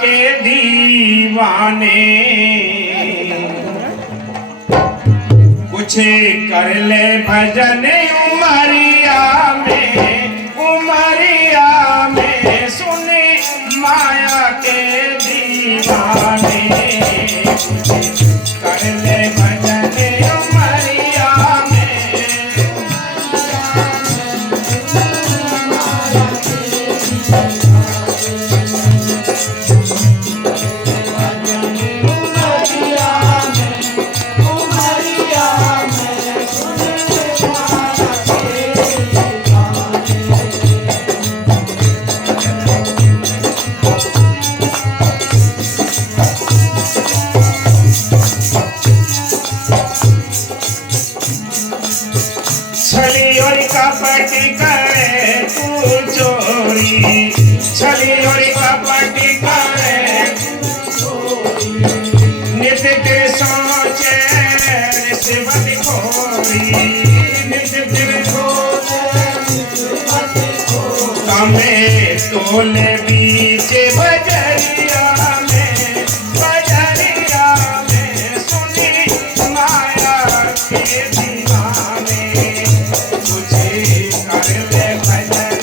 के दीवाने कुछ कर ले भजन उमरिया में सुने माया के दीवाने कर ले भजन उमरिया में। छली और कपटी करे तू चोरी, छली और कपटी करे नित तेरे सोचे सिवत खोरी, नित तेरे सोचे तमे तोले बीच बजरिया में सुनी माया के दीवाने तुझे कर ले भजन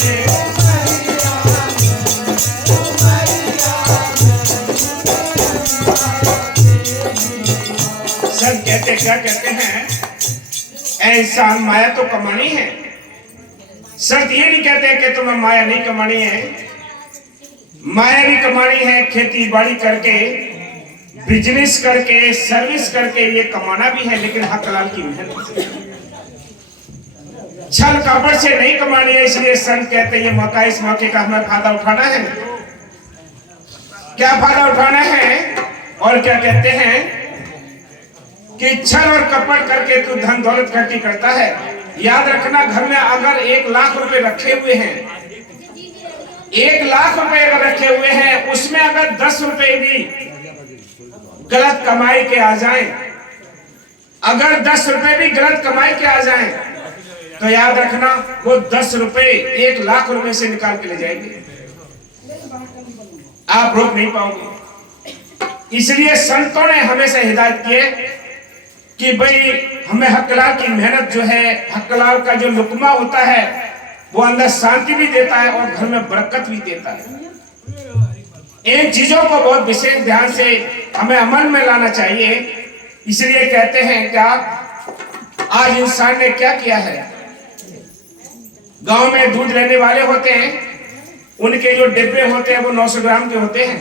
सब कहते क्या कहते हैं ऐसा माया तो कमानी है। संत ये नहीं कहते कि तुम्हें माया नहीं कमानी है, माया भी कमानी है। खेती बाड़ी करके बिजनेस करके सर्विस करके ये कमाना भी है, लेकिन हक हलाल की मेहनत से छल कपट से नहीं कमानी है। इसलिए संत कहते हैं ये मौका, इस मौके का हमें फायदा उठाना है। क्या फायदा उठाना है और क्या कहते हैं कि छल और कपट करके तू धन दौलत इकट्ठी करता है। याद रखना घर में अगर 1 लाख रुपए रखे हुए हैं, 1 लाख रुपए अगर रखे हुए हैं, उसमें अगर 10 रुपए भी गलत कमाई के आ जाएं, अगर 10 रुपए भी गलत कमाई के आ जाएं, तो याद रखना वो 10 रुपए 1 लाख रुपए से निकाल के ले जाएंगे, आप रोक नहीं पाओगे। इसलिए संतों ने हमेशा हिदायत की है कि भाई हमें हकलाल की मेहनत जो है, हकलाल का जो लुकमा होता है वो अंदर शांति भी देता है और घर में बरकत भी देता है। इन चीजों को बहुत विशेष ध्यान से हमें अमल में लाना चाहिए। इसलिए कहते हैं क्या आज इंसान ने क्या किया है, गांव में दूध लेने वाले होते हैं, उनके जो डिब्बे होते हैं वो 900 ग्राम के होते हैं।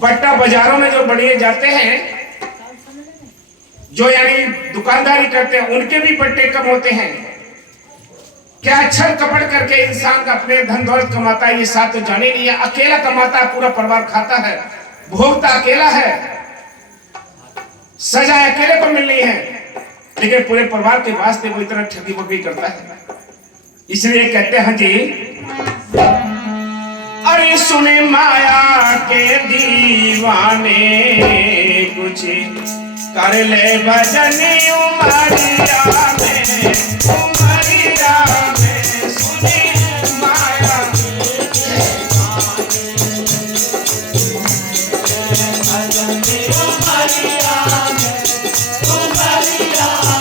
बट्टा बाजारों में जो बढ़िए जाते हैं, जो यानी दुकानदारी करते हैं, उनके भी बट्टे कम होते हैं। क्या छल कपट करके इंसान का अपने धन दौलत कमाता है, ये साथ तो जाने नहीं है। अकेला कमाता है, पूरा परिवार खाता है, भोगता अकेला है, सजा अकेले को मिलनी है, लेकिन पूरे परिवार के वास्ते वो इतना ठगी बगी करता है। इसलिए कहते हैं जी अरे सुने माया के दीवाने कुछ कर ले भजन उमरिया में सुने माया भजन उमरिया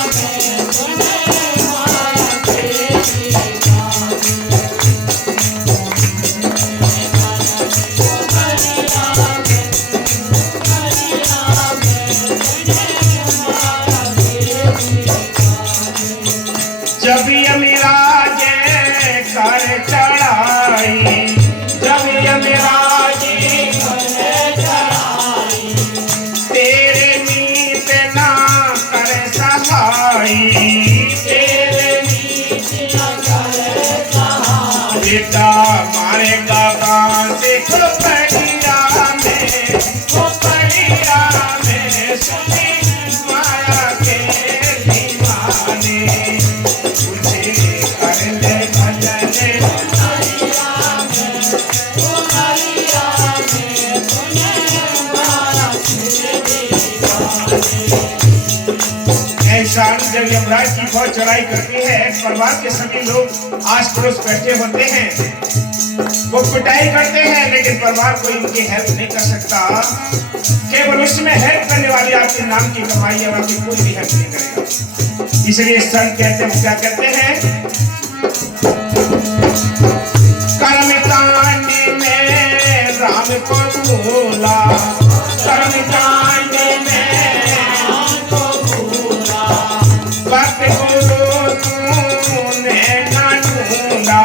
में सुने माया के जब यमराज कर चढ़ाई, जब यमराज कर चढ़ाई, तेरे मीत ना कर सहाई, तेरे मीत ना कर सहाई, बेटा मारेगा बांसे खोपड़िया में सुनी माया के दीवाने जब यमराज की फौज चढ़ाई करती है, परिवार के सभी लोग आस पड़ोस बैठे होते हैं। वो पिटाई करते हैं लेकिन परिवार कोई उनकी हेल्प नहीं कर सकता। केवल उसमें हेल्प करने वाली आपके नाम की कमाई है, बाकी कोई भी हेल्प नहीं करेगा। इसलिए संत कहते हैं, क्या कहते हैं, कर्म कांड में राम को भूला, कर्म कांड में राम को भूला, भक्त गुरु तूने ना ढूंढा,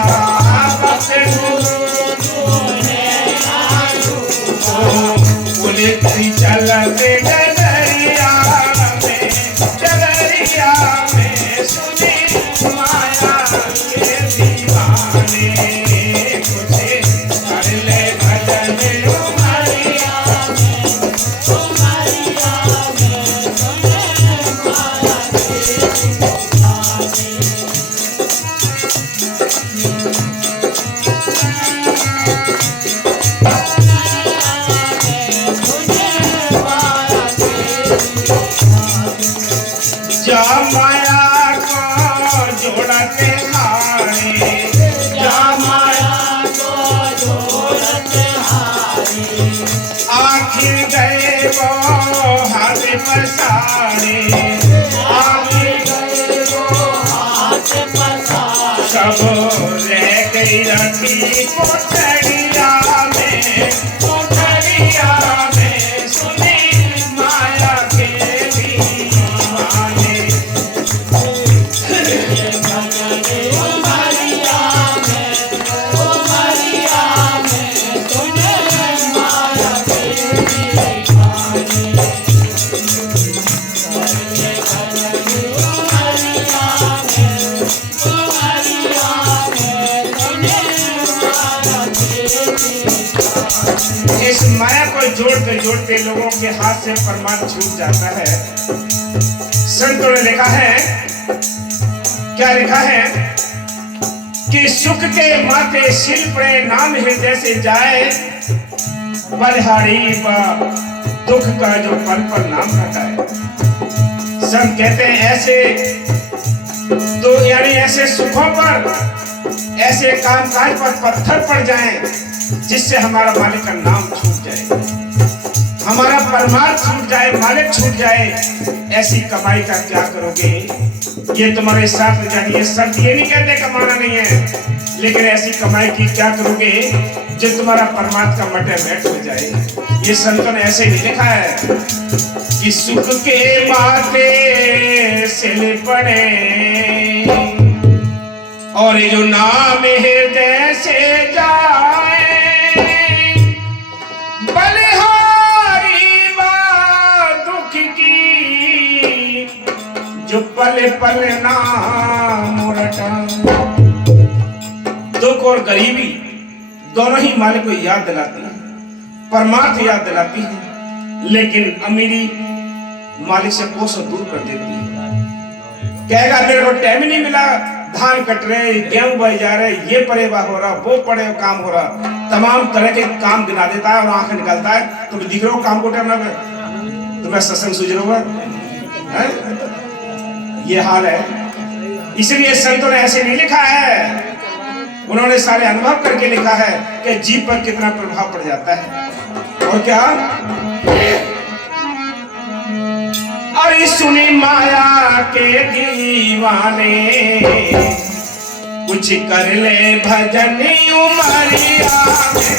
भक्त गुरु तूने ना ढूंढा, पुलिस चलते डगरिया में, डगरिया में सुनी माया के दीवाने, कुछ कर ले भजन उमरिया में, उमरिया में सुने माया के दीवाने। जा माया को जोड़ते हारे, जा माया को जोड़ते हारे, आखिर गए वो हाथ पसारे, आखिर गए वो हाथ पसारे, सब रह गई रखी कोठरिया में, कोठरिया में सुनी माया के दीवाने। इस माया को जोड़ते जोड़ते लोगों के हाथ से परमात्मा छूट जाता है। संतों ने लिखा है, क्या लिखा है कि सुख के माथे सिर पड़े नाम हृदय से जाए, बलिहारी व दुख का जो पल पल नाम हटाए। संत कहते हैं ऐसे तो यानी ऐसे सुखों पर, ऐसे कामकाज पर पत्थर पड़ जाएं जिससे हमारा मालिक का नाम छूट जाए, हमारा परमात्मा छूट जाए, मालिक छूट जाए, ऐसी कमाई का क्या करोगे? ये तुम्हारे साथ जानिए। संत ये नहीं कहते कमाना नहीं है, लेकिन ऐसी कमाई की क्या करोगे जो तुम्हारा परमात्मा का मटे बैठ हो जाए। ये संतों ने ऐसे ही लिखा है कि सुख के माथे सिल पड़े और जो नाम हृदय से जाए, बलिहारी बा दुख की जो पल पल नाम रटा। दुख और गरीबी दोनों ही मालिक को याद दिलाती है, परमात्मा याद दिलाती है, लेकिन अमीरी मालिक से कोसों दूर कर देती है। कहेगा मेरे को टाइम नहीं मिला, धान कट रहे, गेहूं बोए जा रहे, ये पड़ेवा हो रहा, वो पड़े काम हो रहा, तमाम तरह के काम गिना देता है और आंखें निकालता है। तुम दिख रहे हो काम को करना में, तुम्हें सत्संग सूझ रहा है, ये हाल है। इसलिए संतों ने ऐसे नहीं लिखा है, उन्होंने सारे अनुभव करके लिखा है कि जीव पर कितना प्रभाव पड़ जाता है। और क्या अरे सुनी माया के दीवाने, कुछ कर ले भजन उमरिया में।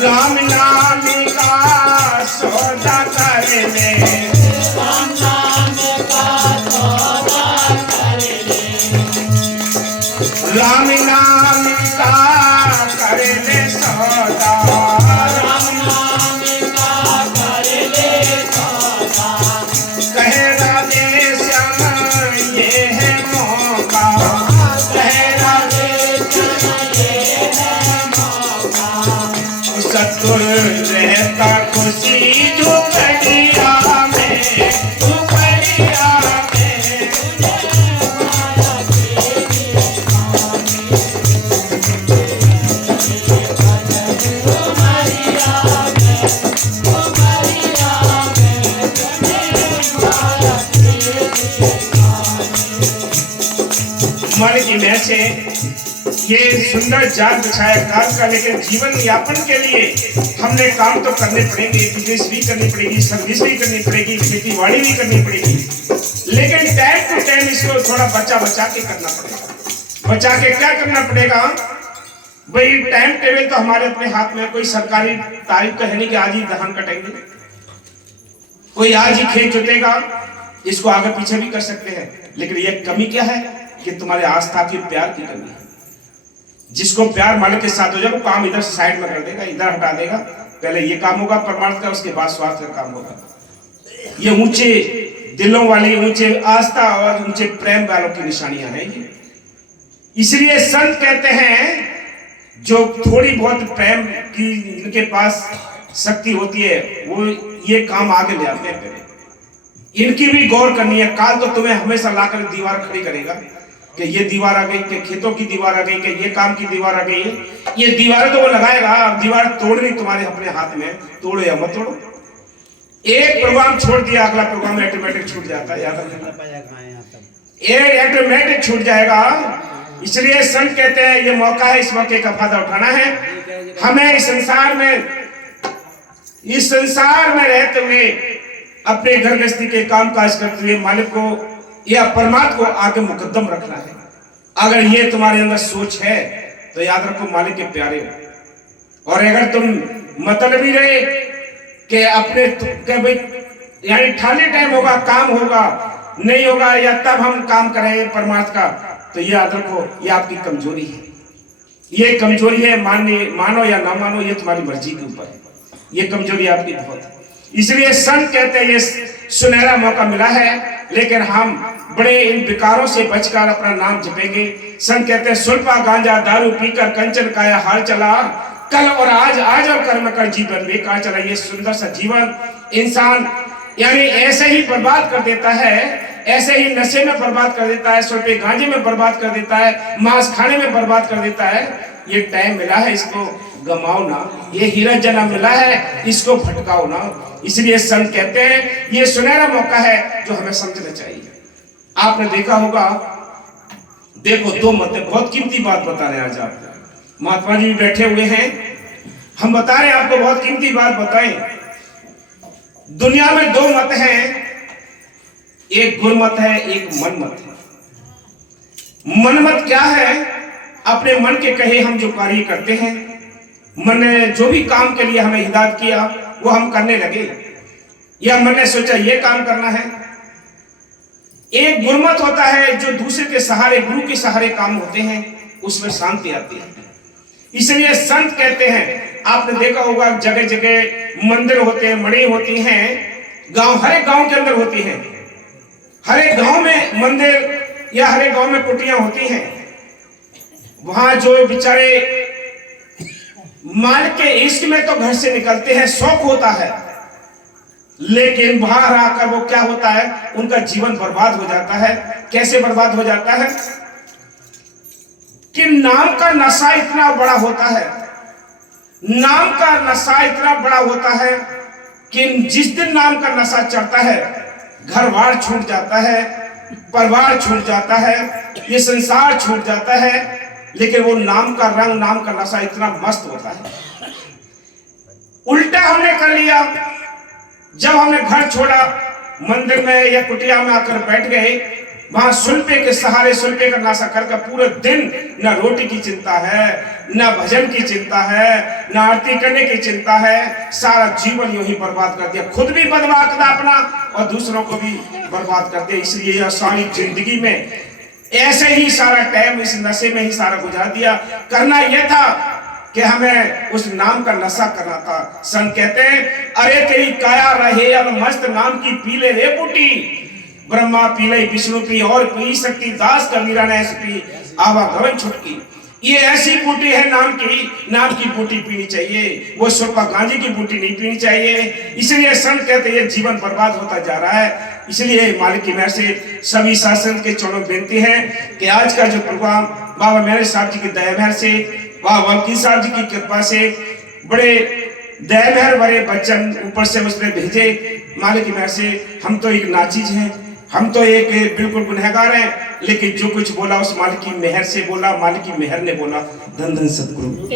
राम नाम का सौदा कर ले, राम नाम का सौदा कर ले, राम नाम का कर ले सौदा, राम नाम का कर ले सौदा। कहे राधे श्याम ये है मौका, कहे राधे श्याम ये है मौका। सतुर रहता खुशी झुपड़िया में, झुपड़िया में। से ये सुंदर जाल बिछाया काम का, लेकिन जीवन यापन के लिए हमने काम तो करने पड़ेंगे, बिजनेस भी करनी पड़ेगी, सर्विस भी करनी पड़ेगी, खेती बाड़ी भी करनी पड़ेगी, लेकिन टाइम टू टाइम इसको थोड़ा बचा के करना पड़ेगा। बचा के क्या करना पड़ेगा भाई? टाइम टेबल तो हमारे अपने हाथ में, कोई सरकारी तारीख तो है नहीं कि आज ही धान कटेंगे, कोई आज ही खेत जोतेगा, इसको आगे पीछे भी कर सकते हैं, लेकिन ये कमी क्या है कि तुम्हारे आस्था की प्यार की कमी है। जिसको प्यार मालिक के साथ हो जाए वो काम इधर से साइड में कर देगा, इधर हटा देगा, पहले ये काम होगा परमार्थ का, उसके बाद स्वार्थ का काम होगा। ये ऊंचे दिलों वाली, ऊंचे आस्था और ऊंचे प्रेम वालों की निशानियां हैं ये। इसलिए संत कहते हैं जो थोड़ी बहुत प्रेम की इनके पास शक्ति होती है वो ये काम आगे ले आते हैं। इनकी भी गौर करनी है। काल तो तुम्हें हमेशा लाकर दीवार खड़ी करेगा कि ये दीवार आ गई, कि खेतों की दीवार आ गई, कि ये काम की दीवार आ गई है। ये दीवार तो वो लगाएगा, दीवार तोड़नी तुम्हारे अपने हाथ में, तोड़ो या मत तोड़ो। एक प्रोग्राम छोड़ दिया, अगला प्रोग्राम ऑटोमेटिक छूट जाता है, याद रखना, ये ऑटोमेटिक छूट जाएगा। इसलिए संत कहते हैं ये मौका है, इस मौके का फायदा उठाना है। हमें इस संसार में रहते हुए अपने घर गृहस्थी के काम काज करते हुए मालिक को या परमात्मा को आगे मुकद्दम रखना है। अगर ये तुम्हारे अंदर सोच है तो याद रखो मालिक के प्यारे हो। और अगर तुम मतलबी रहे कि अपने भाई यानी खाली टाइम होगा, काम होगा नहीं होगा, या तब हम काम करेंगे परमात्मा का, तो ये याद रखो ये आपकी कमजोरी है। ये कमजोरी है, मानो या ना मानो, ये तुम्हारी मर्जी के ऊपर है। ये कमजोरी आपकी बहुत है। इसलिए संत कहते हैं ये सुनहरा मौका मिला है, लेकिन हम बड़े इन विकारों से बचकर अपना नाम जपेंगे। संत कहते हैं सुल्पा गांजा दारू पीकर कंचन काया हार चला, कल और आज और कर्म कर जीवन बेकार चला। ये सुंदर सा जीवन इंसान यानी ऐसे ही बर्बाद कर देता है, ऐसे ही नशे में बर्बाद कर देता है, सुल्पे गांजे में बर्बाद कर देता है, मांस खाने में बर्बाद कर देता है। ये टाइम मिला है, इसको गमाओ ना। ये हीरा जन्म मिला है, इसको भटकाओ ना। इसलिए संत कहते हैं ये सुनहरा मौका है जो हमें समझना चाहिए। आपने देखा होगा, देखो दो मत, बहुत कीमती बात बता रहे हैं आज आपको। महात्मा जी भी बैठे हुए हैं, हम बता रहे हैं आपको बहुत कीमती बात बताएं। दुनिया में दो मत हैं, एक गुरमत है, एक मन मत है। मन मत क्या है? अपने मन के कहे हम जो कार्य करते हैं, मन ने जो भी काम के लिए हमें हिदायत किया वो हम करने लगे, या मन ने सोचा ये काम करना है। एक गुरमत होता है जो दूसरे के सहारे, गुरु के सहारे काम होते हैं, उसमें शांति आती है। इसलिए संत कहते हैं, आपने देखा होगा जगह जगह मंदिर होते हैं, मणि होती हैं, गांव, हर एक गांव के अंदर होती हैं, हर एक गांव में मंदिर या हर एक गांव में कुटियां होती हैं। वहां जो बेचारे मालिक के इश्क में तो घर से निकलते हैं, शौक होता है, लेकिन बाहर आकर वो क्या होता है, उनका जीवन बर्बाद हो जाता है। कैसे बर्बाद हो जाता है कि नाम का नशा इतना बड़ा होता है, नाम का नशा इतना बड़ा होता है कि जिस दिन नाम का नशा चढ़ता है, घर बार छूट जाता है, परिवार छूट जाता है, ये संसार छूट जाता है, लेकिन वो नाम का रंग, नाम का नशा इतना मस्त होता है। उल्टा हमने कर लिया, जब हमने घर छोड़ा, मंदिर में या कुटिया में आकर बैठ गए, वहां सुल्पे के सहारे, सुल्पे का नशा करके पूरे दिन न रोटी की चिंता है, न भजन की चिंता है, न आरती करने की चिंता है, सारा जीवन यूं ही बर्बाद कर दिया। खुद भी बर्बाद कर अपना और दूसरों को भी बर्बाद कर दिया। इसलिए यह सारी जिंदगी में ऐसे ही सारा टाइम इस नशे में ही सारा गुजार दिया। करना यह था कि हमें उस नाम का नशा करना था। संत कहते हैं, अरे तेरी काया रहे अब मस्त, नाम की पीले रे बूटी, ब्रह्मा पीले विष्णु पी और पी शक्ति दास कबीरा ने पी आवागमन छुटकी। ये ऐसी बूटी है नाम की बूटी पीनी चाहिए, वो सुल्पा गांजे की बूटी नहीं पीनी चाहिए। इसलिए संत कहते हैं जीवन बर्बाद होता जा रहा है। इसलिए मालिक की मेहर से सभी शासन के चरणों में बेनती है कि आज का जो प्रोग्राम बाबा मेरे साहब जी की दया मेहर से, बाबा वकील साहब जी की कृपा से, बड़े दया मेहर भरे बच्चन ऊपर से उसने भेजे। मालिक की मेहर से हम तो एक नाचीज हैं, हम तो एक बिल्कुल गुनहगार हैं, लेकिन जो कुछ बोला उस मालिक की मेहर से बोला, मालिक की मेहर ने बोला। धन धन सतगुरु।